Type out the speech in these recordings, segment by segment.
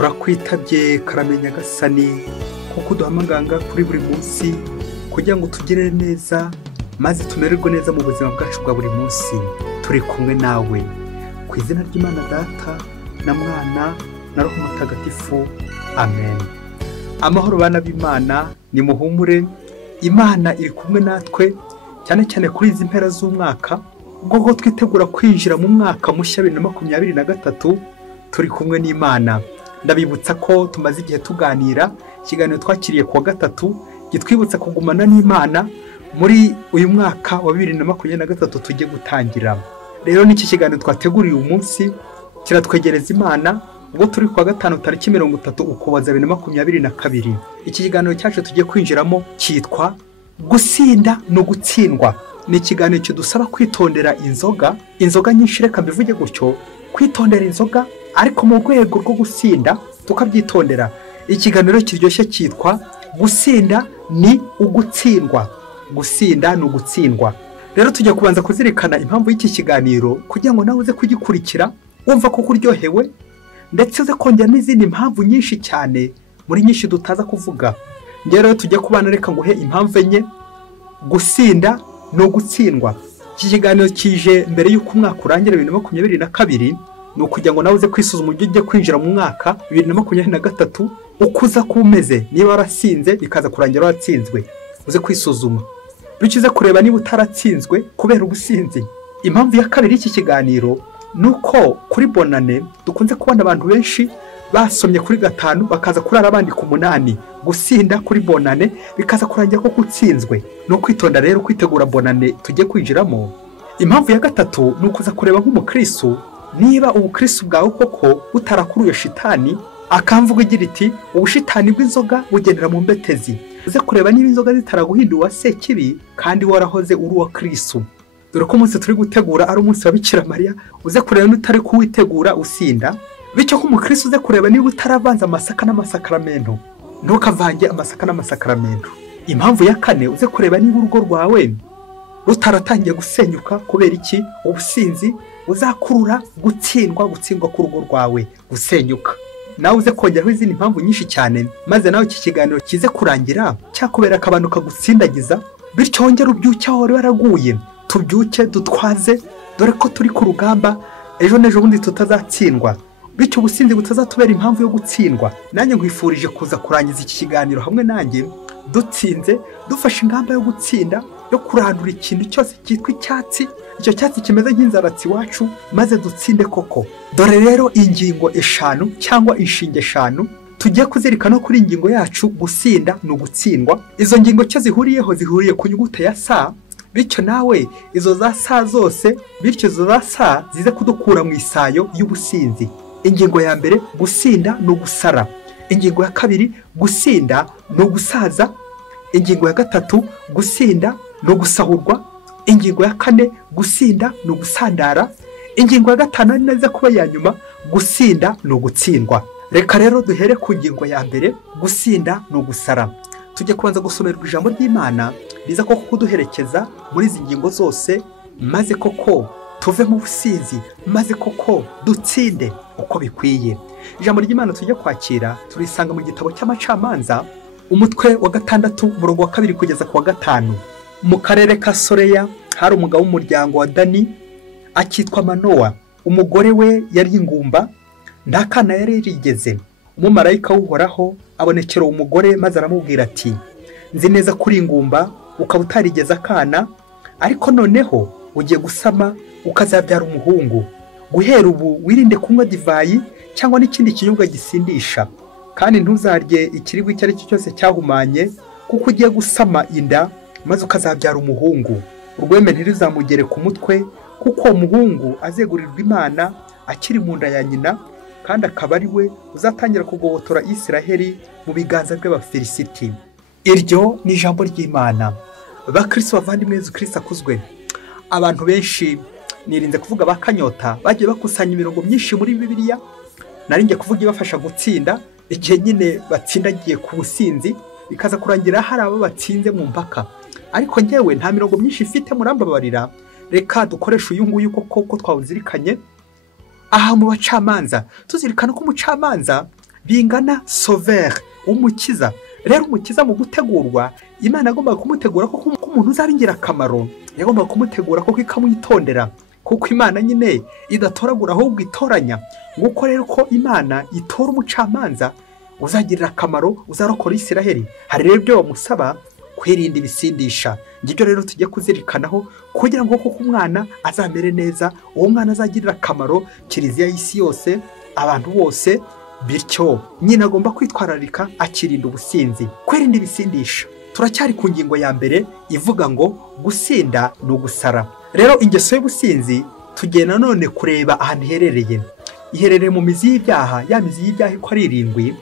turakwitabye karamenya gasani kuko uduhamaganga kuri buri munsi kugira ngo tugire neza maze tumererwe neza mu buzima bwacu bwa buri munsi. Turi kumwe nawe ku izina ry'Imana Data na Mwana na Roho Mutagatifu, amen. Amahoro bana b'Imana, ni muhumure, Imana iri kumwe natwe cyane cyane kuri izi mpera z'umwaka ubwo twitegura kwinjira mu mwaka mushya 2023. Turi kumwe n'Imana. Ndabibutsa ko tumaze igihe tuganira ikiganiro twakiriye kuwa gatatu gitwibutsa kugumana n'Imana muri uyu mwaka wa 2023 tugiye gutangira. Rero niki kiganiro twateguriye uyu munsi kiratwegereza Imana ubwo turi kuwa gatanu tariki 30 Ukuboza 2022. Iki kiganiro cyacu tugiye kwinjiramo cyitwa Gusinda no Gutsindwa. Ni ikiganiro kidusaba kwitondera inzoga nyinshi, reka mbivuge gutyo, kwitondera inzoga ariko mu rwego rwo gusinda tukabyitondera. Ikiganiro kiryoshye cyitwa Gusinda ni ugutsindwa. Gusinda ni ugutsindwa. Rero tujya kubanza kuzirikana impamvu y'iki kiganiro kugira ngo nawe uze kugikurikira wumva ko kuryohewe, ndetse uze kongera n'izindi mpamvu nyinshi cyane muri nyinshi dutaza kuvuga. Rero tujya kubana, reka nguhe impamvu enye. Gusinda no gutsindwa. Iki kiganiro kije mbere y'uko umwaka urangira 2022, ni ukugira ngo nawe uze kwisuzuma ujye kwinjira mu mwaka 2023 ukuza kumeze. Niba warasinze bikaza kurangira waratsinzwe, uze kwisuzuma bikize kureba niba utaratsinzwe kubera ubusinzi. Impamvu ya kabiri y'iki kiganiro nuko kuri bonane dukunze kubona abantu benshi basomye kuri 5 bakaza kurara abandi ku 8. Gusinda kuri bonane bikaza kurangira ko gutsinzwe. No kwitonda rero kwitegura bonane tujye kwinjiramo. Impamvu ya gatatu nukuza kureba nk'umukristo niba ubukristo bwawe koko utarakuruye shitani, akamvuga igira iti ubushitani bw'inzoga bugendera mu mbetezi. Uze kureba niba inzoga zitaraguhinduwa sekibi kandi warahoze uri wa Kristo. Dore ko umunsi turi gutegura ari umunsi wa Bikira Mariya, uze kureba n'utari kuwitegura usinda. Bityo ko umukristo uze kureba niba utaravanze amasaka n'amasakramentu, ntukavange amasaka n'amasakramentu. Impamvu ya kane uze kureba niba urugo rwawe rutaratangiye gusenyuka kubera iki ubusinzi uzakurura gutsindwa ku rugo rwawe gusenyuka. Nawe uze kongeraho izindi mpamvu nyinshi cyane, maze nawe iki kiganiro kize kurangira cyakubera akabanuka gutsindagiza, bityo wongera ubyuke aho waraguye. Tubyuke dutwaze, dore ko turi ku rugamba ejo n'ejo bundi tutazatsindwa, bityo ubusinzi butazatubera impamvu yo gutsindwa. Nanjye nkwifurije kuza kurangiza iki kiganiro hamwe nanjye dutsinze, dufashe ingamba yo gutsinda, yo kurandura ikintu cyose cyitwa icyatsi, icyo cyatsi kimeze nk'inzaratsi wacu, maze dutsinde koko. Dore rero ingingo 5 cyangwa inshinge 5 tugiye kuzirikana kuri ingingo yacu gusinda no gutsindwa. Izo ngingo cyo zihuriye ku nyuguti ya sa, bityo nawe izo za sa zose, bityo izo za sa zize kudukura mu isayo y'ubusinzi. Ingingo ya mbere, gusinda no gusara. Ingingo ya kabiri, gusinda no gusaza. Ingingo ya gatatu, gusinda no gusahurwa. Ingingo ya kane, gusinda no gusandara. Ingingo ya gatanu ari neza kuba ya nyuma, gusinda no gutsindwa. Reka rero duhere ku ngingo ya mbere, gusinda no gusara. Tujye kubanza gusomerwa ijambo ry'Imana riza koko kuduherekeza muri izi ngingo zose, maze koko tuve mu businzi, maze koko dutsinde uko bikwiye. Ijambo ry'Imana tujye kwakira turisanga mu gitabo cy'Amacamanza, umutwe wa 6 umurongo wa 2 kugeza ku wa 5. Mu karere ka Soreya hari umugabo w'umuryango wa Dani akitwa Manowa. Umugore we yari ingumba, nta kana yari yarigeze. Umumarayika w'Uhoraho abonekera umugore maze aramubwira ati, nzi neza kuri ingumba ukaba utarigeze akana, ariko noneho ugiye gusama ukazabyara umuhungu. Guhera ubu wirinde kunywa divayi cyangwa n'ikindi kinyobwa gisindisha, kandi ntuzarye ikiribwa icyo ari cyo cyose cyahumanye, kuko ugiye gusama inda maze ukazabyara umuhungu. Urweme ntiruzamugere ku mutwe, kuko uwo muhungu azegurirwa Imana akiri mu nda ya nyina, kandi akaba ari we uzatangira kugobotora Isiraheli mu biganza by'Abafilisiti. Iryo ni ijambo ry'Imana. Bakristo bavandimwe, Yesu Kristo akuzwe. Abantu benshi nirinze kuvuga bakanyota bagiye bakusanya imirongo myinshi muri Bibiliya, narinjye kuvuga ibafasha gutsinda igihe nyine batsindagiye ku businzi, bikaza kurangira hari abo batsinze mu mpaka. Ariko ngewe nta mirongo myinshi ifite, murambabarira, reka dukoresha uyu nguyu koko twawuzirikanye. Aha mu Bacamanza tuzirikana ko umucamanza bingana sauveur umukiza. Rero umukiza mu gutegurwa Imana agomba kumutegura kuko umuntu uzaba ingirakamaro, yagomba kumutegura kuko ikamwitondera, kuko Imana nyine idatoragura ahubwo itoranya. Nguko rero ko Imana itora umucamanza uzagirira akamaro, uzarokora Isiraheli. Hari rero ibyo bamusaba kwirinda ibisindisha. Ngibyo rero tujye kuzirikanaho kugira ngo koko umwana azamere neza, uwo mwana azagirira akamaro kiliziya y'isi yose, abantu bose. Bityo nyina agomba kwitwararika akirinda ubusinzi, kwirinda ibisindisha. Turacyari ku ngingo ya mbere ivuga ngo gusinda ni ugusara. Rero ingeso y'ubusinzi tugiye nanone kureba ahantu iherereye. Iherereye mu mizi y'ibyaha, ya mizi y'ibyaha uko ari 7: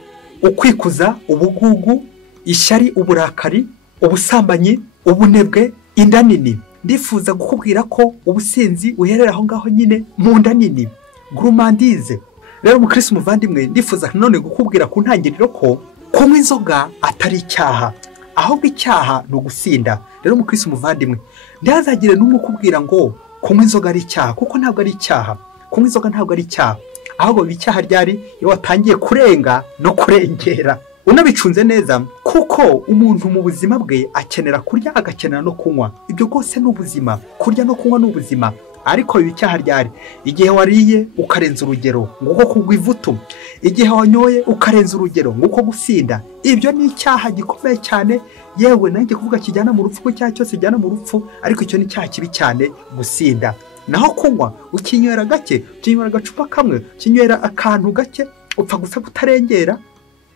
ukwikuza, ubugugu, ishyari, uburakari, ubusambanyi, ubunebwe, inda nini. Ndifuza gukubwira ko ubusinzi uherera aho ngaho nyine mu nda nini, gourmandise. Rero mukristo muvandimwe, ndifuza none gukubwira ku ntangiriro ko kunywa inzoga atari icyaha, ahubwo icyaha ni ugusinda. Rero mukristo muvandimwe, ntihazagire n'umukubwira ngo kunywa inzoga ari icyaha, kuko ntabwo ari icyaha. Kunywa inzoga ntabwo ari icyaha, ahubwo icyaha ryari iyo watangiye kurenga no kurengera. Unabicunze neza, kuko umuntu mu buzima bwe akenera kurya agakenera no kunywa. Ibyo rwose ni ubuzima, kurya no kunywa ni ubuzima. Ariko ibi icyaha ryari igihe wariye ukarenza urugero, nguko kugwa ivutu. Igihe wanyoye ukarenza urugero, nguko gusinda. Ibyo ni icyaha gikomeye cyane, yewe nanjye kuvuga kijyana mu rupfu, ko icyaha cyose kijyana mu rupfu, ariko icyo ni icyaha kibi cyane, gusinda. Naho kunywa, ukinywera gake, ukinywera agacupa kamwe, ukinywera akantu gake, upfa gusa kutarengera,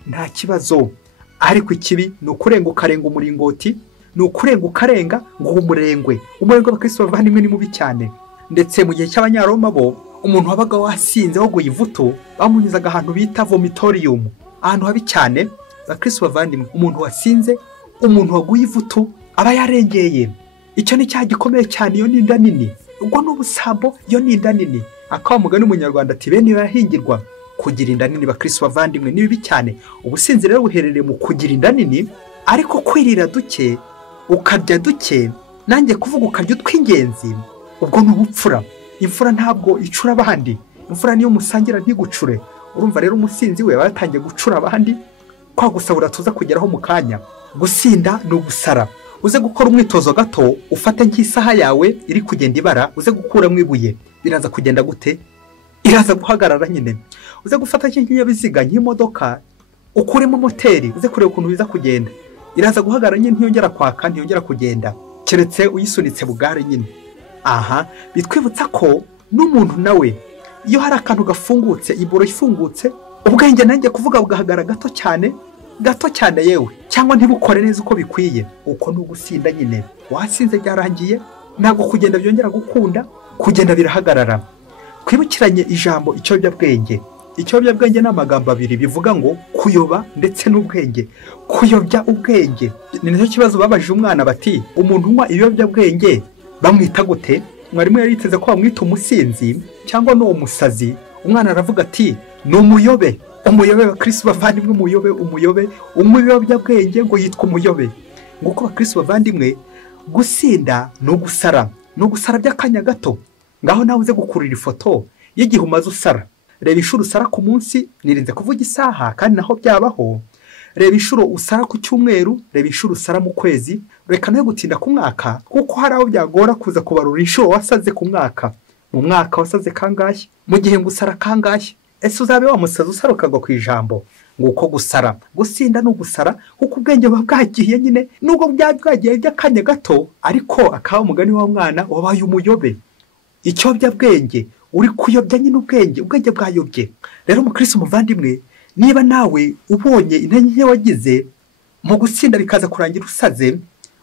nta kibazo. Ariko ikibi ni ukurenga ukarenga umuringoti, ni ukurenga ukarenga ngo umurengwe. Umurengwe w'abakristo bavandimwe ni mubi cyane. Ndetse mu gihe cy'Abanyaroma bo, umuntu wabaga wasinze waguye ivutu bamunyuzaga ahantu bita vomitorium, ahantu habi cyane. Bakristo bavandimwe, umuntu wasinze, umuntu waguye ivutu aba yarengeye. Icyo ni cyaha gikomeye cyane, iyo ni inda nini. Ubwo n'ubusambo, iyo ni inda nini. Akaba mugani umunyarwanda ati bene yahingirwa kugira inda nini. Bakristo bavandimwe, ni bibi cyane. Ubusinzi rero buherereye mu kugira inda nini, ariko kwirira duke, ukarya duke, nanjye kuvuga ukarya utw'ingenzi, ubwo ni ubupfura. Imfura ntabwo icura abandi, imfura niyo musangira ntigucure. Urumva rero umusinzi we batangiye gucura abandi, kwa gusabura tuza kugeraho mu kanya. Gusinda ni ugusara. Uze gukora umwitozo gato, ufate nk'isaha yawe iri kugenda ibara, uze gukuramo ibuye. Biraza kugenda gute? Iraza guhagarara nyine. Uze gufata nk'ikinyabiziga nk'imodoka, ukuremo moteri, uze kureba ukuntu biza kugenda. Iraza guhagarara nyine, ntiyongera kwaka, ntiyongera kugenda, keretse uyisunitse bugare nyine. Aha bitwibutsa ko n'umuntu nawe iyo hari akantu gafungutse, iburo ifungutse, ubwenge nanjye kuvuga bugahagara gato cyane yewe, cyangwa ntibukore neza uko bikwiye. Uko ni ugusinda nyine. Wasinze byarangiye, ntabwo kugenda byongera gukunda, kugenda birahagarara. Twibukiranye ijambo ikiyobyabwenge. Ikiyobyabwenge ni amagambo abiri bivuga ngo kuyoba ndetse n'ubwenge. Kuyobya ubwenge ni nicyo kibazo babajije umwana bati, umuntu unywa ibiyobyabwenge bamwita gute? Mwarimu yari yiteze ko bamwita umusinzi cyangwa n'uwo musazi. Umwana aravuga ati ni umuyobe. Umuyobe, bakristo bavandimwe, umuyobe unywa ibiyobyabwenge ngo yitwa umuyobe. Nguko bakristo bavandimwe, gusinda ni ugusara, ni ugusara by'akanya gato. Ngaho nawe uze gukurira ifoto y'igihe umaze usara. Reba inshuro usara ku munsi, nirinze kuvuga isaha kandi naho byabaho. Reba inshuro usara ku cyumweru, reba inshuro usara mu kwezi. Reka nayo gutinda ku mwaka, kuko hari aho byagora kuza kubarura inshuro wasaze ku mwaka. Mu mwaka wasaze kangahe? Mu gihe ngo usara kangahe? Ese uzabe wa musazi usara ukagwa ku ijambo? Nguko gusara. Gusinda ni ugusara, kuko ubwenge buba bwagiye nyine, nubwo bwagiye by'akanya gato, ariko akaba umugani wa mwana wabaye umuyobe. Ikiyobyabwenge uri kuyobya nyine ubwenge bwayobye. Rero mukristo muvandimwe, niba nawe ubonye intege wagize mu gusinda bikaza kurangira usaze,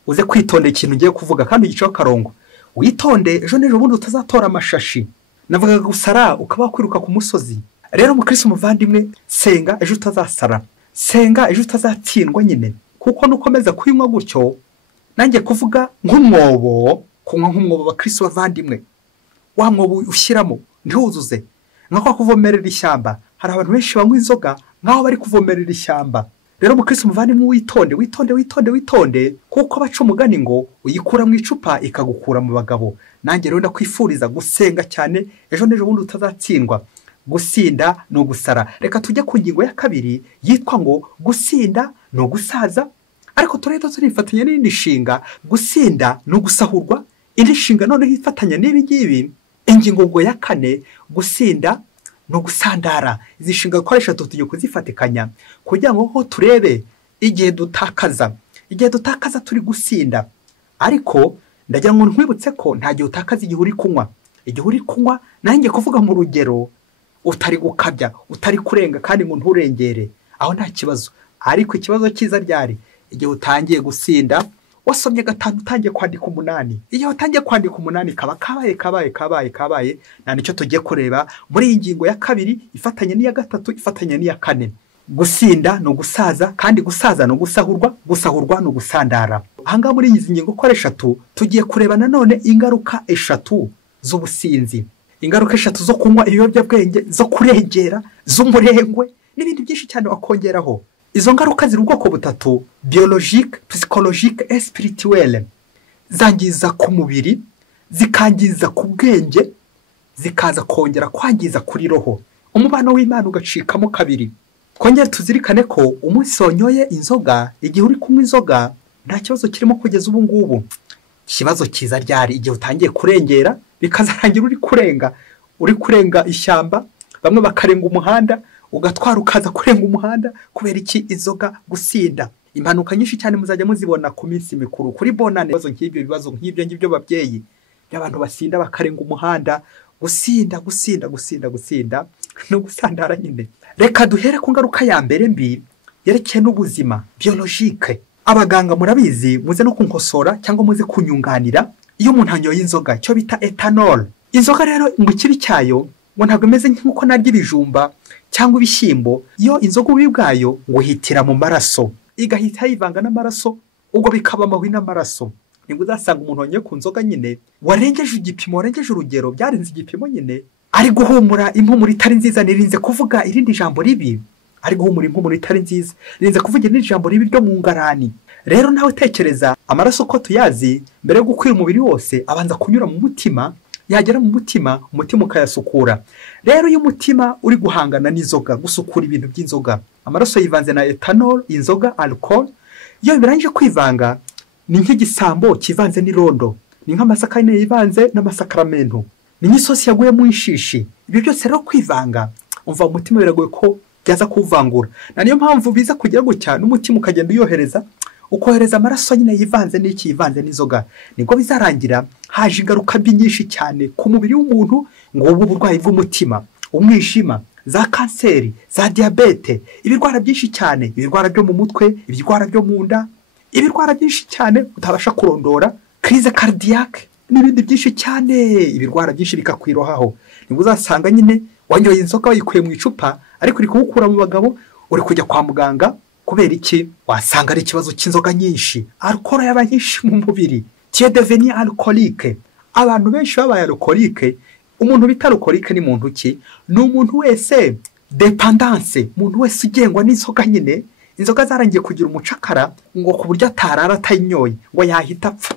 uze kwitondera ikintu ngiye kuvuga kandi ugiceho akarongo. Witonde, ejo n'ejo bundi utazatora amashashi. Navuga gusara ukaba kwiruka ku musozi. Rero mukristo muvandimwe, senga ejo utazasara, senga ejo utazatsindwa nyine, kuko nukomeza kuyinywa gutyo, nanjye kuvuga nk'umwobo, kunywa nk'umwobo bakristo bavandimwe, wa mwobo ushyiramo ntiwuzuze, nk'ako kuvomerera ishyamba. Hari abantu benshi banywa inzoga nk'aho bari kuvomerera ishyamba. Rero mukristo muvandimwe, witonde, kuko baca umugani ngo uyikura mu icupa ikagukura mu bagabo. Nanjye rero ndakwifuriza gusenga cyane, ejo n'ejo bundi utazatsindwa. gusinda ni ugusara. Reka tujye ku ngingo ya kabiri yitwa ngo gusinda ni ugusaza, ariko turahita turifatanya n'indi nshinga. Gusinda ni ugusahurwa, indi nshinga noneho ifatanya n'ibi ngibi. Ingingo ngo ya kane, gusinda ni ugusandara. Izi nshinga dukoresha tugiye kuzifatikanya kugira ngo turebe igihe dutakaza turi gusinda. Ariko ndagira ngo nkwibutse ko nta gihe utakaza igihe uri kunywa. Igihe uri kunywa nanjye kuvuga mu rugero utari gukabya, utari kurenga kandi ngo nturengere, aho nta kibazo. Ariko ikibazo cyiza ryari igihe utangiye gusinda, wasomye 5 utangiye kwandika 8. Igihe utangiye kwandika 8 kabaye na nicyo tugiye kureba muri iyi ngingo ya kabiri ifatanya n'iya gatatu ifatanya n'iya kane. Gusinda no gusaza, kandi gusaza no gusahurwa no gusandara. Ahangaha muri izi ngingo ko 3 tugiye kureba nanone ingaruka 3 z'ubusinzi, ingaruka 3 zo kunywa ibiyobyabwenge, zo kurengera, z'umurengwe n'ibindi byinshi cyane wakongeraho. Izo ngaruka ziri ubwoko 3: biologique, psychologique et spirituelle. Zangiza ku mubiri, zikangiza ku bwenge, zikaza kongera kwangiza kuri roho. Umubano w'Imana ugacikamo kabiri. Kongera tuzirikane ko umunsi wanyoye inzoga, igihe uri kunywa inzoga, nta kibazo kirimo kugeza ubu ngubu. Ikibazo kiza ryari igihe utangiye kurengera, bikazarangira uri kurenga ishyamba, bamwe bakarenga umuhanda, ugatwara ukaza kurenga umuhanda kubera iki? Inzoga. Gusinda. Impanuka nyinshi cyane muzajya muzibona ku minsi mikuru, kuri bonane. Ibibazo nk'ibyo babyeyi by'abantu basinda bakarenga umuhanda. Gusinda no gusandara nyine. Reka duhere ku ngaruka ya mbere mbi yerekeye n'ubuzima, biologique. Abaganga murabizi, muze no kunkosora cyangwa muze kunyunganira. Iyo umuntu anyoye inzoga, cyo bita ethanol. Inzoga rero ngo ikibi cyayo ngo ntabwo imeze nk'uko narya ibijumba cyangwa ibishyimbo. Iyo inzoga ubi bwayo ngo hitira mu maraso, igahita yivanga n'amaraso, ubwo bikaba amahwi n'amaraso. Nibwo uzasanga umuntu wanyoye ku nzoga nyine warengeje igipimo, warengeje urugero, byarenze igipimo nyine, ari guhumura impumuro itari nziza. Nirinze kuvuga irindi jambo ribi, ari guhumura impumuro itari nziza, nirinze kuvuga irindi jambo ribi ryo mu ngarani. Rero nawe tekereza, amaraso ko tuyazi mbere yo gukwira umubiri wose abanza kunyura mu mutima, yagera mu mutima, umutima ukayasukura. Rero iyo umutima uri guhangana n'inzoga, gusukura ibintu by'inzoga, amaraso yivanze na ethanol, inzoga, alcohol. Iyo birangije kwivanga, ni nk'igisambo kivanze n'irondo, ni nk'amasaka yivanze n'amasakaramentu, ni nk'isosi yaguye mu ishishi. Ibyo byose rero kwivanga, umva umutima biragoye ko byaza kuvangura. Na niyo mpamvu biza kugira gutya n'umutima ukagenda uyohereza, ukohereza amaraso nyine yivanze yivanze n'inzoga. Nibwo bizarangira haje ingaruka mbi nyinshi cyane ku mubiri w'umuntu, ngo ubu burwayi bw'umutima, umwijima, za kanseri, za diabete, ibirwara byinshi cyane, ibirwara byo mu mutwe, ibirwara byo mu nda, ibirwara byinshi cyane utabasha kurondora, crise cardiaque n'ibindi byinshi cyane, ibirwara byinshi bikakwirohaho. Nibwo uzasanga nyine wanyoye inzoga wayikuye mu icupa, ariko uri kuwukura mu bagabo, uri kujya kwa muganga. Kubera iki? Wasanga ari ikibazo cy'inzoga nyinshi, alcool yaba nyinshi mu mubiri. Tu es devenu alcoolique. Abantu benshi babaye alcoolique. Umuntu bita alcoolique ni muntu ki? Ni umuntu wese dependance, umuntu wese ugengwa n'inzoga nyine. Inzoga zarangiye kugira umucakara ngo ku buryo atarara atayinyoye ngo yahita apfa,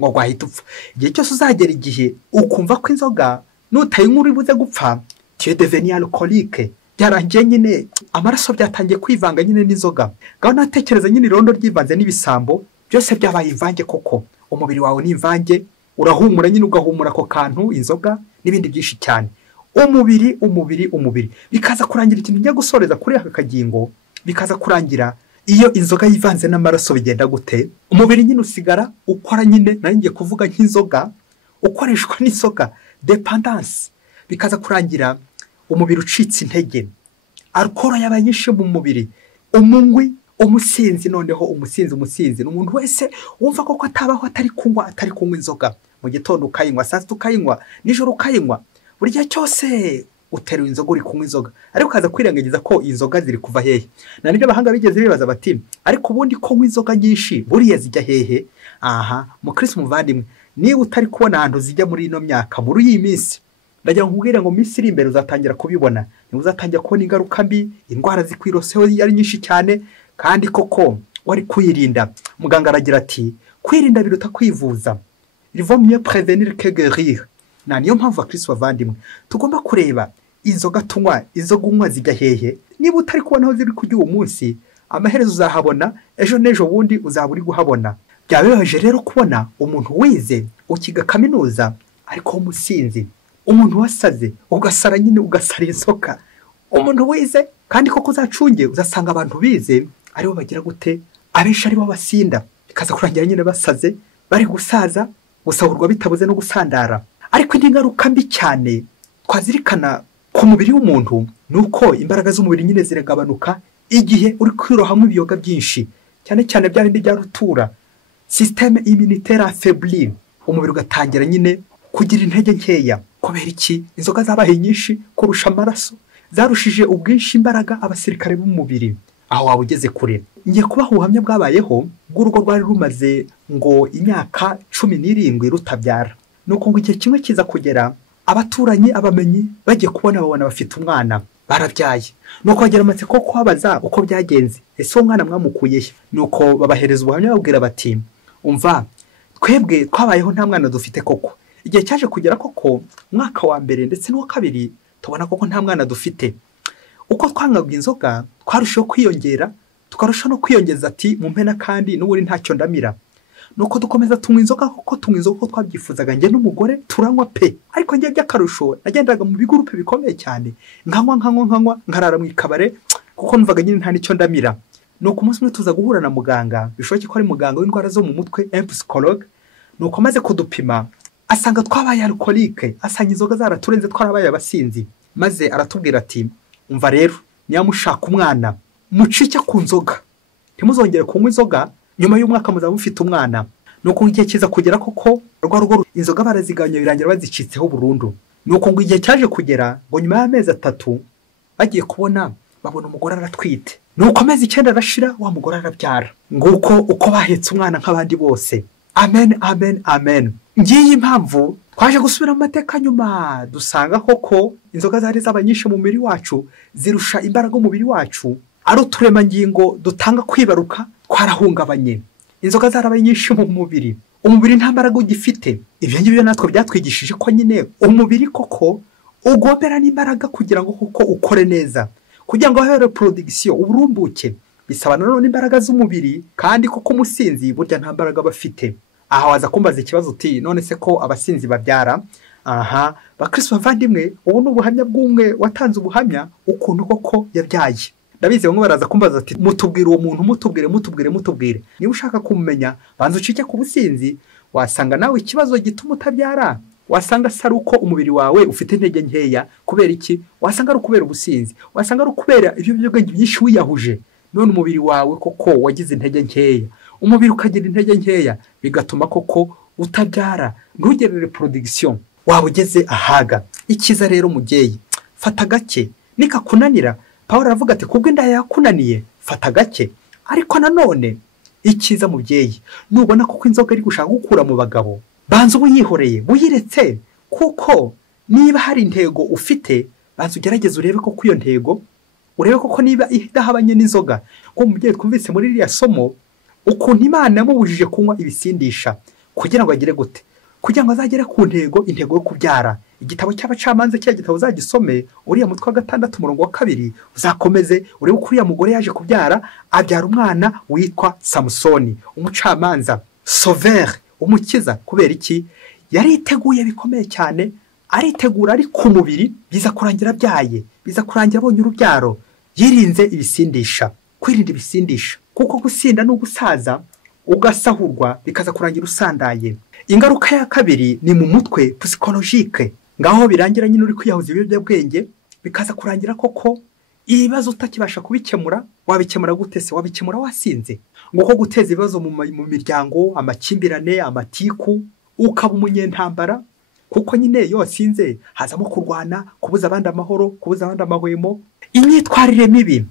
ngo gwahita upfa. Igihe cyose uzagera igihe ukumva ko inzoga nutayinywa uri buze gupfa, tu es devenu alcoolique. Byarangiye nyine amaraso byatangiye kwivanga nyine n'inzoga. Gaho natekereza nyine irondo ryivanze n'ibisambo, byose byabaye ivange koko. Umubiri wawe ni ivange, urahumura nyine, ugahumura ako kantu, inzoga n'ibindi byinshi cyane. Umubiri bikaza kurangira ikintu njya gusoreza kuri aka kagingo, bikaza kurangira iyo inzoga yivanze n'amaraso bigenda gute? Umubiri nyine usigara ukora nyine, nanjye kuvuga nk'inzoga, ukoreshwa n'inzoga, dependance. Bikaza kurangira umubiri ucitse intege, alcohol yabaye nyinshi mu mubiri, umungwi, umusinzi. Noneho umusinzi ni umuntu wese wumva koko atabaho atari kunywa inzoga. Mu gitondo ukayinywa, saa sita ukayinywa, nijoro ukayinywa, buri gihe cyose uteruye inzoga, uri kunywa inzoga, ariko ukaza kwirengagiza ko inzoga ziri kuva hehe. Na nibyo abahanga bigeze bibaza bati, ariko ubundi ko nywa inzoga nyinshi buriya zijya hehe? Aha, mukristo muvandimwe, niba utari kubona ahantu zijya muri ino myaka, muri iyi minsi, ndagira nkubwire ngo minsi iri imbere uzatangira kubibona. Niba uzatangira kubona ingaruka mbi, indwara zikwiroseho ari nyinshi cyane, kandi koko wari kwirinda. Muganga aragira ati, kwirinda biruta kwivuza. Il vaut mieux prévenir que guérir. Na niyo mpamvu abakristo bavandimwe tugomba kureba inzoga tunywa inzoga unywa zijya hehe? Niba utari kubona aho ziri kujya uwo munsi, amaherezo uzahabona, ejo n'ejo bundi uzaba uri guhabona. Byababaje rero kubona umuntu wize ukiga kaminuza ariko w'umusinzi, umuntu wasaze ugasara nyine ugasara inzoka. Umuntu wize kandi koko uzacunge uzasanga abantu bize aribo bagira gute, abenshi aribo basinda, bikaza kurangira nyine basaze, bari gusaza, gusahurwa bitabuze no gusandara. Ariko indi ngaruka mbi cyane twazirikana ku mubiri w'umuntu nuko imbaraga z'umubiri nyine ziragabanuka igihe uri kwirohamo ibiyoga byinshi, cyane cyane bya bindi bya rutura. Système immunitaire affaiblie, umubiri ugatangira nyine kugira intege nkeya. Kubera iki? Inzoga zabaye nyinshi kurusha amaraso, zarushije ubwinshi imbaraga abasirikare b'umubiri. Aho waba ugeze kure. Ngiye kubaha ubuhamya bwabayeho bw'urugo rwari rumaze ngo imyaka 17 rutabyara. Nuko ngo igihe kimwe kiza kugera, abaturanyi abamenyi bagiye kubona babona bafite umwana, barabyaye. Nuko bagera amatsiko ko kubabaza uko byagenze, ese uwo mwana mwamukuye he? Nuko babahereza ubuhamya babwira bati, umva twebwe twabayeho nta mwana dufite koko. Igihe cyaje kugera koko mwaka wa mbere ndetse n'uwa kabiri tubona koko nta mwana dufite. Uko twanywaga inzoga twarushaho kwiyongera, tukarushaho no kwiyongeza ati mu mpena kandi n'uburi ntacyo ndamira. Nuko dukomeza tunywa inzoga kuko tunywa inzoga uko twabyifuzaga, njye n'umugore turanywa pe. Ariko njye by'akarusho nagendaga mu bigurupe bikomeye cyane, nkanywa nkarara mu ikabare kuko numvaga nyine nta nicyo ndamira. Nuko umunsi umwe tuza guhura na muganga, bishoboke ko ari muganga w'indwara zo mu mutwe, psychologue. Nuko amaze kudupima asanga twabaye alcoolique, asanga inzoga zaraturenze twarabaye abasinzi. Maze aratubwira ati, umva rero niba mushaka umwana mucike ku nzoga, ntimuzongere kunywa inzoga, nyuma y'umwaka muzaba mufite umwana. Nuko igihe kiza kugera koko rwa rugo inzoga baraziganya birangira bazicitseho burundu. Nuko ngo igihe cyaje kugera ngo nyuma y'amezi 3 bagiye kubona babona umugore aratwite. Nuko amezi 9 arashira wa mugore arabyara. Nguko uko bahetse umwana nk'abandi bose. Amen, amen, amen. Ngiye impamvu twaje gusubira mu mateka nyuma dusanga koko inzoga zari zabanyishe mu mubiri wacu, zirusha imbaraga umubiri wacu, ari uturemangingo dutanga kwibaruka twarahungabanye. Inzoga zarabaye nyinshi mu mubiri, umubiri nta mbaraga ugifite. Ibyo ngibyo natwe byatwigishije ko nyine umubiri koko ugomera n'imbaraga kugira ngo koko ukore neza, kugira ngo habe reproduction, uburumbuke, bisaba nanone imbaraga z'umubiri. Kandi koko umusinzi burya nta mbaraga bafite. Aha waza kumbaza ikibazo uti none se ko abasinzi babyara? Aha bakristo bavandimwe, ubu n'ubuhamya bw'umwe watanze ubuhamya ukuntu koko yabyaye. Ndabizi bamwe baraza kumbaza ati mutubwire uwo muntu, mutubwire. Niba ushaka kumenya banza ucike ku businzi, wasanga nawe ikibazo gituma utabyara. Wasanga sari uko umubiri wawe ufite intege nkeya. Kubera iki? Wasanga ari ukubera ubusinzi, wasanga ari ukubera ibyo by'ubwenge byinshi wiyahuje. None umubiri wawe koko wagize intege nkeya, umubiri ukagira intege nkeya, bigatuma koko utabyara, ntugere reproduction, waba ugeze ahaga. Ikiza rero mubyeyi, fata gake. Nikakunanira, Pawulo aravuga ati kubwo inda yakunaniye fata gake. Ariko nanone ikiza mubyeyi, nubona kuko inzoga ari gushaka gukura mu bagabo, banza ubuyihoreye, buyiretse. Kuko niba hari intego ufite, banza ugerageze urebe ko iyo ntego, urebe koko niba idahabanye n'inzoga. Ngo mubyeyi twumvise muri iriya somo ukuntu Imana yamubujije kunywa ibisindisha kugira ngo agire gute, kugira ngo azagere ku ntego, intego yo kubyara. Igitabo cy'abacamanza cya gitabo uzagisome, uriya mutwe wa 6 umurongo wa 2, uzakomeze urebe ko uriya mugore yaje kubyara, abyara umwana witwa Samusoni, umucamanza, sauveur, umukiza. Kubera iki? Yari iteguye bikomeye cyane, aritegura ari ku mubiri, biza kurangira byaye, biza kurangira abonye urubyaro. Yirinze ibisindisha, kwirinda ibisindisha, kuko gusinda no gusaza ugasahurwa bikaza kurangira usandaye. Ingaruka ya kabiri ni mu mutwe, psychologique. Ngaho birangira nyine uri kwiyahuza ibiyobyabwenge, bikaza kurangira koko ibibazo utakibasha kubikemura. Wabikemura gute se? Wabikemura wasinze. Nguko guteza ibibazo mu miryango, amakimbirane, amatiku, ukaba umunyentambara. Kuko nyine iyo wasinze hazamo kurwana, kubuza abandi amahoro, kubuza abandi amahwemo, imyitwarire mibi.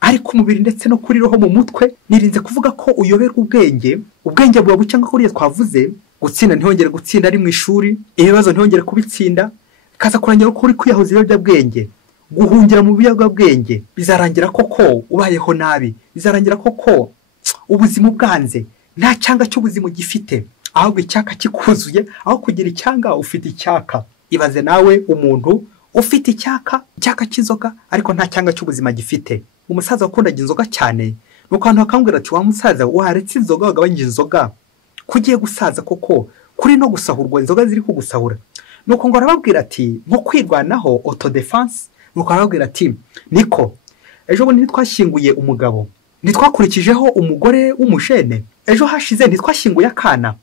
Ariko umubiri ndetse no kuri roho mu mutwe, nirinze kuvuga ko uyoberwa ubwenge bwawe bucyanga kuri twavuze. Gutsinda ntihongere gutsinda ari mu ishuri, ibibazo ntihongere kubitsinda, kaza kurangira ko uri kwiyahuza ibiyobyabwenge, guhungira mu biyobyabwenge, bizarangira koko ubayeho nabi, bizarangira koko ubuzima bwanze, nta cyanga cy'ubuzima gifite, ahubwo icyaka kikuzuye. Aho kugira icyanga ufite icyaka. Ibaze nawe umuntu ufite icyaka cy'inzoga ariko nta cyanga cy'ubuzima gifite. Umusaza wakundaga inzoga cyane nuko abantu bakambwira ati wa musaza waretse inzoga wagabanyije inzoga kugiye gusaza koko kuri no gusahurwa inzoga ziri kugusahura. Nuko ngo arababwira ati nko kwirwanaho auto defense. Nuko arababwira ati niko ejo bundi twashyinguye umugabo ntitwakurikijeho umugore w'umushene, ejo hashize ntitwashyinguye akana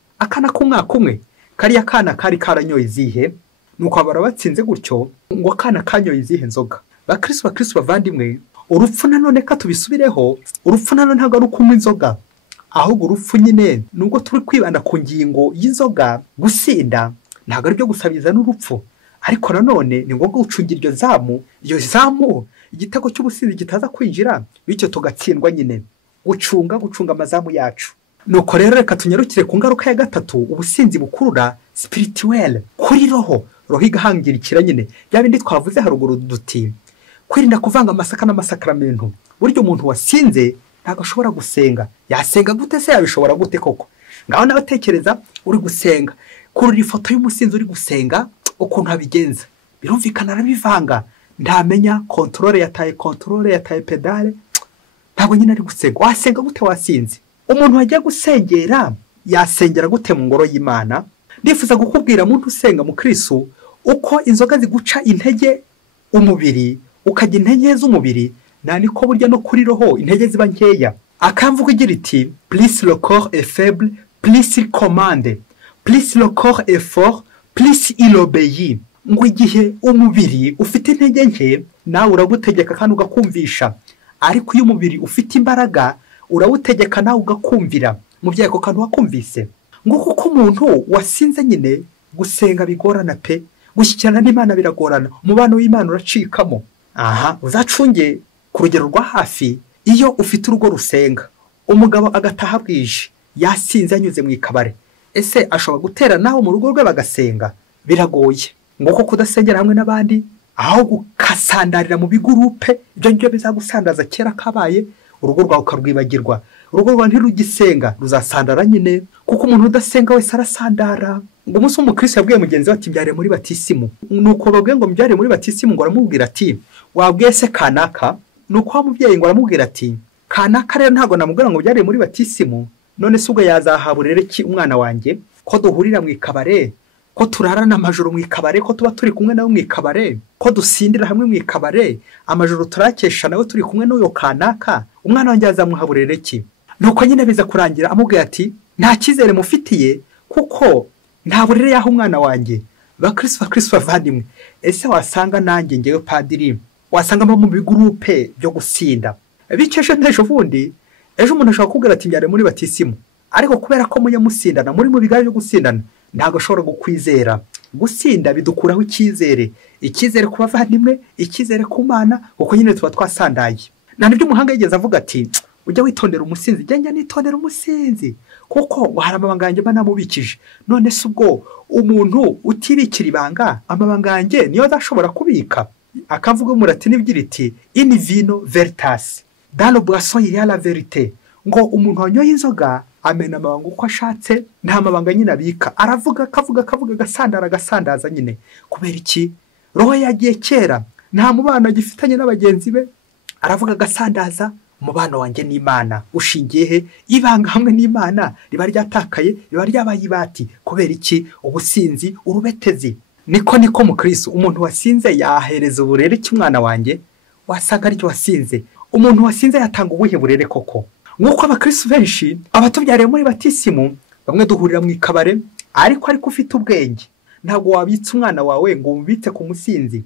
k'umwaka umwe, kariya kana kari karanyoye izihe. Nuko barabatsinze gutyo ngo akana kanyoye izihe nzoga. Bakristo bavandimwe, urupfu nanone katubisubireho, urupfu nanone ntabwo ari ukunywa inzoga, ahubwo urupfu nyine nubwo turi kwibanda ku ngingo y'inzoga gusinda ntabwo ari byo gusabiza n'urupfu, ariko nanone ni ngombwa gucungira iyo zamu igitego cy'ubusinzi kitaza kwinjira bityo tugatsindwa nyine. Gucunga amazamu yacu. Nuko rero reka tunyarukire ku ngaruka ya gatatu ubusinzi bukurura spirituel, kuri roho igahangirikira nyine. Bya bindi twavuze haruguru duti kwirinda kuvanga amasaka n'amasakramentu. Buryo umuntu wasinze ntabwo ashobora gusenga. Yasenga gute se? Yabishobora gute koko? Ngaho nabatekereza uri gusenga, kurura ifoto y'umusinzi uri gusenga ukuntu abigenza, birumvikana arabivanga, ntamenya controle yataye pedale, ntabwo nyine ari gusenga. Wasenga gute wasinze? Umuntu wagiye gusengera yasengera gute mu ngoro y'Imana? Ndifuza gukubwira muntu usenga mu Kristo uko inzoga ziguca intege umubiri, ukajya intege z'umubiri, niko burya no kuri roho intege ziba nkeya. Akamvuga igira iti plus le corps est faible, plus il commande, plus le corps est fort, plus il obéit. Ngo igihe umubiri ufite intege nke nawe uragutegeka kandi ugakumvisha, ariko iyo umubiri ufite imbaraga urawutegeka nawe ugakumvira. Mu byako kantu wakumvise ngo kuko umuntu wasinze nyine gusenga bigorana pe, gushyikirana n'Imana biragorana, umubano w'Imana uracikamo. Uzacunge ku rugero rwa hafi. Iyo ufite urugo rusenga, umugabo agataha bwije yasinze anyuze mu ikabare, ese ashobora gutera naho mu rugo rwe bagasenga? Biragoye. Ngo ko kudasengera hamwe n'abandi aho gukasandarira mu bigurupe, ibyo ngibyo bizagusandaza kera kabaye, urugo rwawe ukarwibagirwa. Urugo rwawe ntirugisenga ruzasandara nyine, kuko umuntu udasenga wese arasandara. Ngo umunsi w'umukristo yabwiye mugenzi we ati mbyare muri batisimu. Nuko babwiye ngo mbyare muri batisimu, ngo aramubwira ati wabwiye se kanaka? Nuko wamubyeyi ngo aramubwira ati kanaka rero ntabwo namubwira ngo byare muri batisimu, none se ubwo yazahaburere ki umwana wanjye ko duhurira mu ikabare, ko turarana amajoro mu ikabare, ko tuba turi kumwe nawe mu ikabare, ko dusindira hamwe mu ikabare, amajoro turakesha nawe turi kumwe n'uyo kanaka, umwana wanjye azamuhaburere ki? Nuko nyine biza kurangira amubwira ati nta cyizere mufitiye kuko nta burere yaho umwana wanjye. Bakristo bavandimwe, ese wasanga nanjye ngewe padiri wasanga mu bigurupe byo gusinda biceshe ntejo vundi, ejo umuntu ashobora kubwira ati mbyare muri batisimu, ariko kubera ko mujye musindana muri mu bigaye byo gusindana ntabwo ashobora gukwizera. Gusinda bidukuraho icyizere ku bavandimwe, icyizere ku Mana, kuko nyine tuba twasandaye. Nta nibyo umuhanga yigeze avuga ati ujya witondera umusinzi, njya nitondera umusinzi kuko hari amabanga yanjye mba namubikije. None se ubwo umuntu utibikira ibanga, amabanga yanjye niyo azashobora kubika? Akavuga umurati nibwira iti in vino veritas, dans le boisson il y a la vérité. Ngo umuntu wanyoye inzoga amena amabanga uko ashatse, nta mabanga nyine abika. Aravuga akavuga agasandaza nyine. Kubera iki? Roho yagiye kera, nta mubano agifitanye n'abagenzi be, aravuga agasandaza. Umubano wanjye n'Imana ushingiye he? Ibanga hamwe n'Imana riba ryatakaye, riba ryabaye ibati. Kubera iki? Ubusinzi, urubetezi. Niko mu Kristo umuntu wasinze yahereza uburere cy'umwana wanjye, wasanga aricyo wasinze. Umuntu wasinze yatanga ubuhe burere koko? Nk'uko abakristo benshi abatubyariye muri batisimu, bamwe duhurira mu ikabare, ariko ufite ubwenge ntabwo wabitsa umwana wawe ngo umubitse ku musinzi.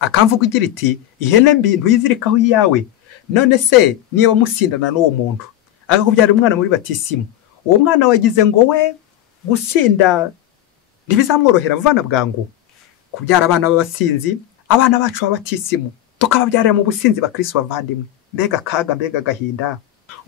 Akamvuga igira iti ihene mbi ntuyizirikaho iyawe. None se niba musindana n'uwo muntu akakubyarira umwana muri batisimu, uwo mwana wagize ngo we gusinda ntibizamworohera mvana bwangu kubyara abana b'abasinzi, abana bacu b'abatisimu tukababyarira mu businzi. Bakristo bavandimwe, mbega kaga, mbega gahinda.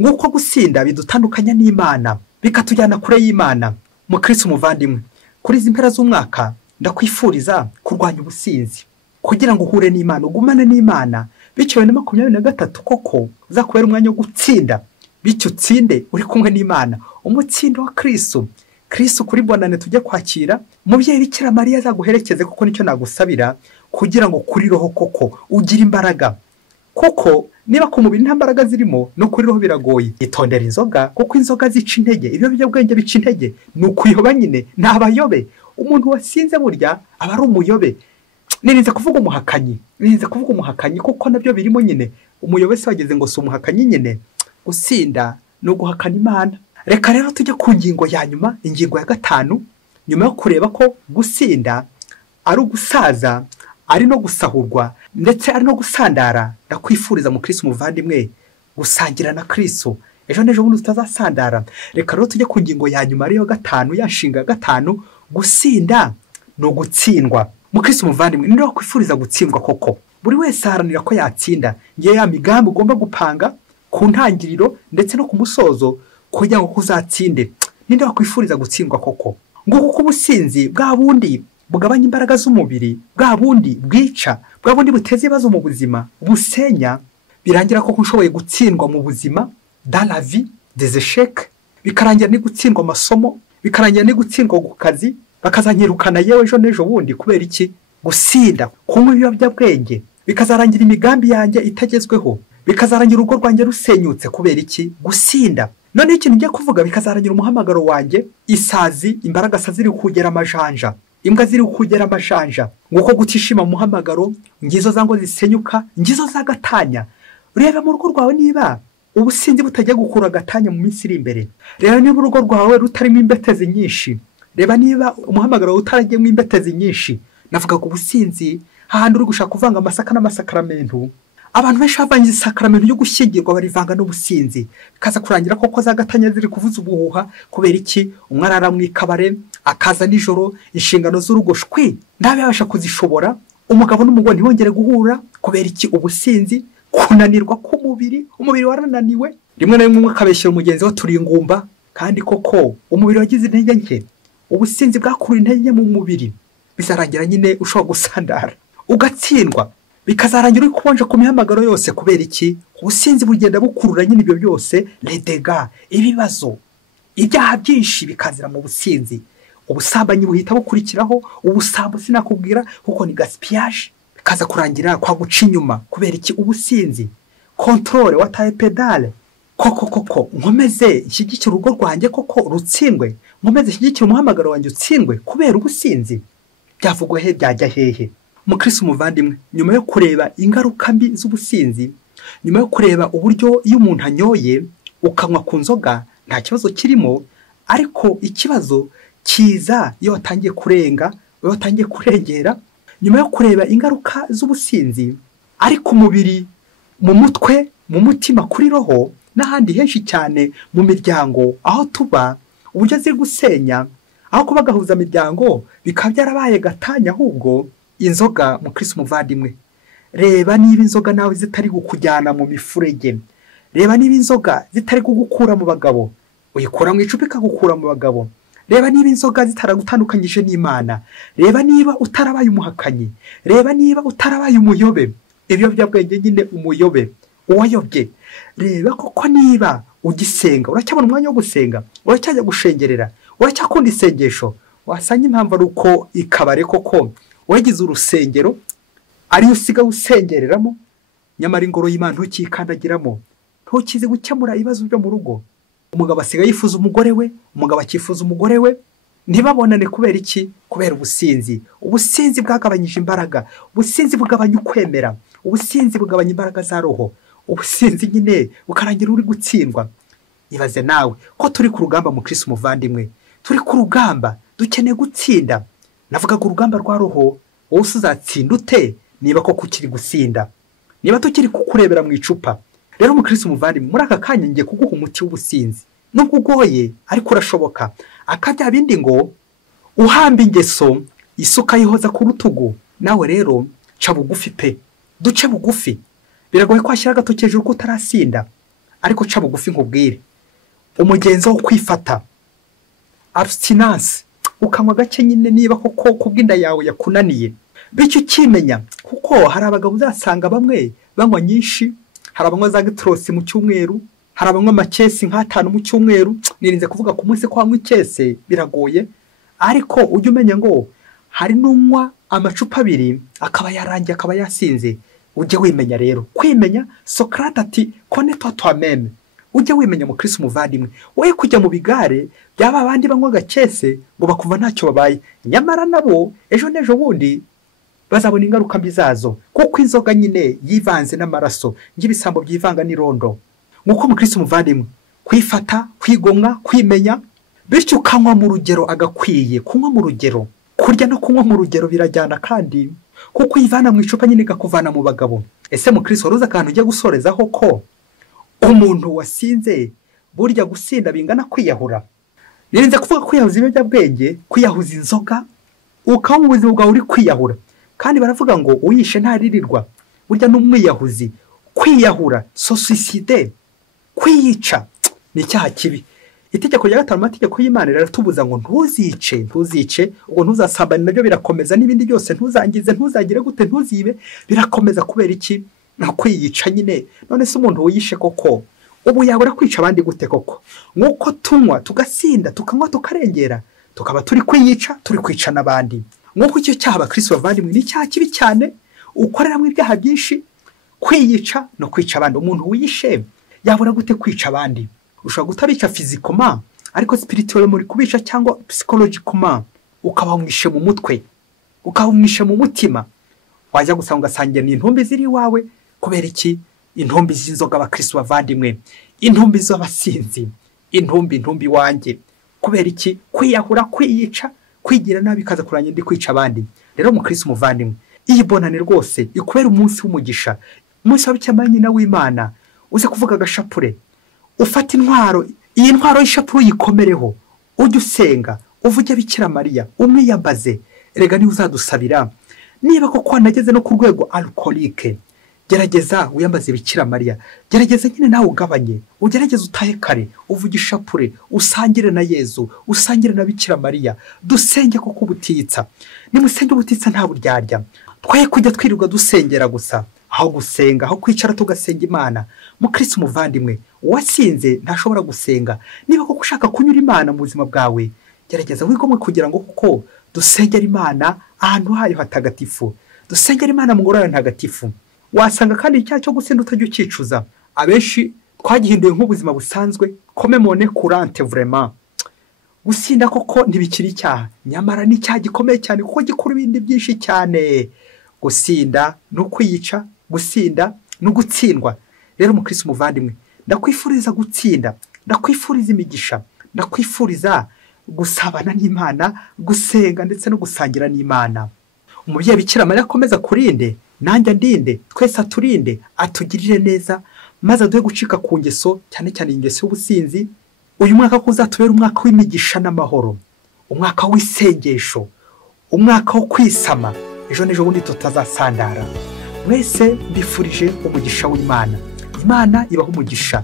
Nguko gusinda bidutandukanya n'Imana, bikatujyana kure y'Imana. Mu Kristo muvandimwe, kuri izi mpera z'umwaka ndakwifuriza kurwanya ubusinzi kugira ngo uhure n'Imana, ugumane n'Imana. Bityo 2023 koko uzakubera umwanya wo gutsinda, bityo utsinde uri kumwe n'Imana. Umutsindo wa Kristo kuri bonane tujye kwakira, umubyeyi Bikira Mariya azaguherekeze, kuko nicyo nagusabira kugira ngo kuri roho koko ugire imbaraga. Kuko niba ku mubiri nta mbaraga zirimo no kuri roho biragoye. Itondera inzoga kuko inzoga zica intege, ibiyobyabwenge bica intege. Ni ukuyoba nyine, ni abayobe. Umuntu wasinze burya aba ari umuyobe. Nirinze kuvuga umuhakanyi kuko nabyo birimo nyine. Umuyobe se wageze ngo si umuhakanyi nyine. Gusinda no guhakana Imana. Reka rero tujye ku ngingo ya nyuma, ingingo ya 5, nyuma yo kureba ko gusinda ari ugusaza, ari no gusahurwa ndetse ari no gusandara. Ndakwifuriza mu Kristo umuvandimwe gusangira na Kristo. Ejo n'ejo bundi tutazasandara. Reka rero tujye ku ngingo ya nyuma ariyo 5, yanshinga 5, gusinda no gutsindwa. Mu Kristo umuvandimwe ninde wakwifuriza gutsindwa koko? Buri wese aharanira ko yatsinda. Ngiye ya migambi ugomba gupanga ku ntangiriro ndetse no ku musozo kugira ngo kuzatsinde. Ninde wakwifuriza gutsindwa koko? Ngo kuko ubusinzi bwa bundi bugabanya imbaraga z'umubiri, bwa bundi bwica, bwa bundi buteza ibibazo mu buzima, busenya, birangira ko ushoboye gutsindwa mu buzima, dans la vie des échecs, bikarangira ni gutsindwa amasomo, bikarangira ni gutsindwa ku kazi, bakazanyirukana yewe ejo n'ejo bundi. Kubera iki? Gusinda, kunywa ibiyobyabwenge, bikazarangira imigambi yanjye itagezweho, bikazarangira urugo rwanjye rusenyutse. Kubera iki? Gusinda. None ikintu ngiye kuvuga bikazarangira umuhamagaro wanjye, isazi, imbaraga ziri kugera amajanja, imbwa ziri kugera amajanja, nguko gutishima mu muhamagaro, ngizo zango zisenyuka, ngizo za gatanya. Reba mu rugo rwawe niba ubusinzi butajya gukura gatanya mu minsi iri imbere. Reba niba urugo rwawe rutarimo imbetezi nyinshi. Reba niba umuhamagaro utaragiyemo imbetezi nyinshi. Navuga ku businzi, hahandi uri gushaka kuvanga amasaka n'amasakaramentu. Abantu benshi bavangiza isakaramentu yo gushyingirwa barivanga n'ubusinzi, bikaza kurangira koko za gatanya ziri kuvuza ubuhuha. Kubera iki? Umwe arara mu ikabare, akaza nijoro, inshingano z'urugo shwi ntabasha kuzishobora. Umugabo n'umugore ntibongere guhura. Kubera iki? Ubusinzi, kunanirwa k'umubiri. Umubiri warananiwe. Rimwe na rimwe akabeshyira umugenzi we turi ingumba, kandi koko umubiri wagize intege nke. Ubusinzi bwakura intege mu mubiri, bizarangira nyine ushobora gusandara ugatsindwa, bikazarangira uri kubonja ku mihamagaro yose. Kubera iki? Ubusinzi bugenda bukurura nyine ibyo byose, les dégâts, ibibazo, ibyaha byinshi bikazira mu businzi. Ubusambanyi buhita bukurikiraho. Ubusambo sinakubwira kuko ni gaspillage, bikaza kurangira kwa guca inyuma. Kubera iki? Ubusinzi. Controle, wataye pedale. Koko nkomeze nshyigikira urugo rwanjye koko rutsindwe, nkomeze nshyigikira umuhamagaro wanjye utsindwe kubera ubusinzi. Byavugwa he? Byajya hehe? Mu Kristo umuvandimwe, nyuma yo kureba ingaruka mbi z'ubusinzi, nyuma yo kureba uburyo iyo umuntu anyoye ukanywa ku nzoga nta kibazo kirimo, ariko ikibazo kiza iyo watangiye kurenga, iyo watangiye kurengera. Nyuma yo kureba ingaruka z'ubusinzi, ariko umubiri, mu mutwe, mu mutima, kuri roho n'ahandi henshi cyane mu miryango aho tuba, uburyo ziri gusenya, aho kuba gahuza miryango bikaba byarabaye gatanya. Ahubwo inzoga, mu Kristo umuvandimwe, reba niba inzoga nawe zitari kukujyana mu mifurege. Reba niba inzoga zitari kugukura mu bagabo, uyikura mu icupa ikagukura mu bagabo. Reba niba inzoga zitaragutandukanyije n'Imana. Reba niba utarabaye umuhakanyi. Reba niba utarabaye umuyobe. Ibiyobyabwenge nyine umuyobe, uwayobye. Reba koko niba ugisenga, uracyabona umwanya wo gusenga, uracyajya gushengerera, uracyakunda isengesho. Wasanga impamvu ari uko ikabare koko wagize urusengero ariyo usiga usengereramo, nyamara ingoro y'Imana ntukikandagiramo, ntukize gukemura ibibazo byo mu rugo. Umugabo asigaye yifuza umugore we, umugabo akifuza umugore we, ntibabonane. Kubera iki? Kubera ubusinzi. Ubusinzi bwagabanyije imbaraga, ubusinzi bugabanya ukwemera, ubusinzi bugabanya imbaraga za roho, ubusinzi nyine bukarangira uri gutsindwa. Ibaze nawe ko turi ku rugamba mu Kristo umuvandimwe, turi ku rugamba, dukeneye gutsinda. Navuga ku rugamba rwa roho, wowe uzatsinda ute niba koko ukiri gusinda, niba tukiri kukurebera mu icupa? Rero mu Kristo umuvandimwe, muri aka kanya ngiye kuguha umuti w'ubusinzi. Nubwo ugoye ariko urashoboka. Akajya bindi ngo uhamba ingeso isuka yihoza ku rutugu. Nawe rero ca bugufi pe, duce bugufi. Biragoye kwashyira agatoki hejuru ko utarasinda, ariko ca bugufi nkubwire umugenzo wo kwifata, abstinence, ukanywa gake nyine niba koko kubw'inda yawe yakunaniye. Bityo ukimenya, kuko hari abagabo uzasanga bamwe banywa nyinshi, hari abanywa za gitrosi mu cyumweru, hari abanywa amakesi nk'atanu mu cyumweru. Nirinze kuvuga ku munsi ko wanywa ikese biragoye, ariko ujye umenya ngo hari n'unywa amacupa abiri akaba yarangiye akaba yasinze. Ujye wimenya rero. Kwimenya, Sokrate ati connais-toi toi-même. Ujye wimenya mu Kristo umuvandimwe. Wowe kujya mu bigare byaba abandi banywa gakese ngo bakumva ntacyo babaye. Nyamara nabo ejo n'ejo bundi bazabona ingaruka mbi zazo, kuko inzoga nyine yivanze n'amaraso nk'ibisambo byivanga n'irondo. Nk'uko mu Kristo umuvandimwe kwifata, kwigomwa, kwimenya, bityo ukanywa mu rugero agakwiye. Kunywa mu rugero, kurya no kunywa mu rugero birajyana kandi, kuko uyivana mu icupa nyine igakuvana mu bagabo. Ese mu Kristo waruzi akantu ujya gusorezaho ko umuntu wasinze burya gusinda bingana kwiyahura? Nirinze kuvuga kwiyahuza ibiyobyabwenge, kwiyahuza inzoga, ukaba mu buzima bwawe uri kwiyahura. Kandi baravuga ngo uyishe ntaririrwa. Burya n'umwiyahuzi. Kwiyahura, suicide, kwiyica ni icyaha kibi. Itegeko rya 5 amategeko y'Imana riratubuza ngo ntuzice. Ubwo ntuzasambane, nabyo birakomeza, n'ibindi byose ntuzangize, ntuzagire gute, ntuzibe, birakomeza. Kubera iki? No kwiyica nyine. None se umuntu wiyishe koko ubu yabura kwica abandi gute koko? Nk'uko tunywa tugasinda, tukanywa tukarengera, tukaba turi kwiyica, turi kwica n'abandi. Nk'uko icyo cyaha abakristo bavandimwe ni icyaha kibi cyane, ukoreramo ibyaha byinshi, kwiyica no kwica abandi. Umuntu wiyishe yabura gute kwica abandi? Ushobora gutabica physically ariko spiritually muri kubica, cyangwa psychologically ukaba umwishe mu mutwe, ukaba umwishe mu mutima. Wajya gusanga ugasangira n'intumbi ziri wawe. Kubera iki? Intumbi z'inzoga abakristo bavandimwe, intumbi z'abasinzi, intumbi wanjye. Kubera iki? Kwiyahura, kwiyica, kwigira nabi kaza kuranya ndi kwica abandi. Rero mu Kristo umuvandimwe, iyi bonane rwose ikubera umunsi w'umugisha, umunsi w'abicyamanye na w'Imana. Uze kuvuga agashapure, ufata intwaro, iyi ntwaro y'ishapure uyikomereho, ujye usenga, uvuge Bikira Mariya, umwiyambaze. Erega ni uzadusabira. Niba koko wanageze no ku rwego alcoolique, gerageza wiyambaze Bikira Mariya. Gerageza nyine nawe ugabanye, ugerageze utahe kare, uvuge ishapure, usangire na Yezu, usangire na Bikira Mariya. Dusenge koko ubutitsa. Nimusenge ubutitsa nta buryarya. Twaye kujya twirirwa dusengera gusa, aho gusenga, aho kwicara tugasenga Imana. Mu Kristo umuvandimwe, wasinze ntashobora gusenga. Niba koko ushaka kunyura Imana mu buzima bwawe, gerageza wigomwe kugira ngo koko dusengera Imana ahantu hayo hatagatifu, dusengera Imana mu ngoro yayo ntagatifu. Wasanga kandi icyaha cyo gusinda utajya ukicuza. Abenshi twagihinduye nk'ubuzima busanzwe, comme monnaie courante vraiment. Gusinda koko ntibikiri icyaha, nyamara ni icyaha gikomeye cyane kuko gikura ibindi byinshi cyane. Gusinda no kwiyica, gusinda no gutsindwa. Rero mu Kristo umuvandimwe, ndakwifuriza gutsinda, ndakwifuriza imigisha, ndakwifuriza gusabana n'Imana, gusenga ndetse no gusangira n'Imana. Umubyeyi Bikira Mariya akomeza kurinde, nanjye ndinde, twese aturinde, atugirire neza, maze aduhe gucika ku ngeso, cyane cyane ingeso y'ubusinzi. Uyu mwaka kuzatubera umwaka w'imigisha n'amahoro, umwaka w'isengesho, umwaka wo kwisama. Ejo n'ejo bundi tutazasandara. Mwese mbifurije umugisha w'Imana. Imana ibaho umugisha.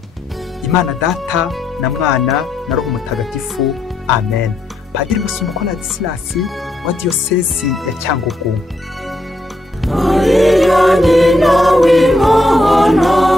Imana Data na Mwana na Roho Mutagatifu. Amen. Padiri Musumko na Disilasi wa Diyosezi ya Cyangugu. Maria ni nawe Imana.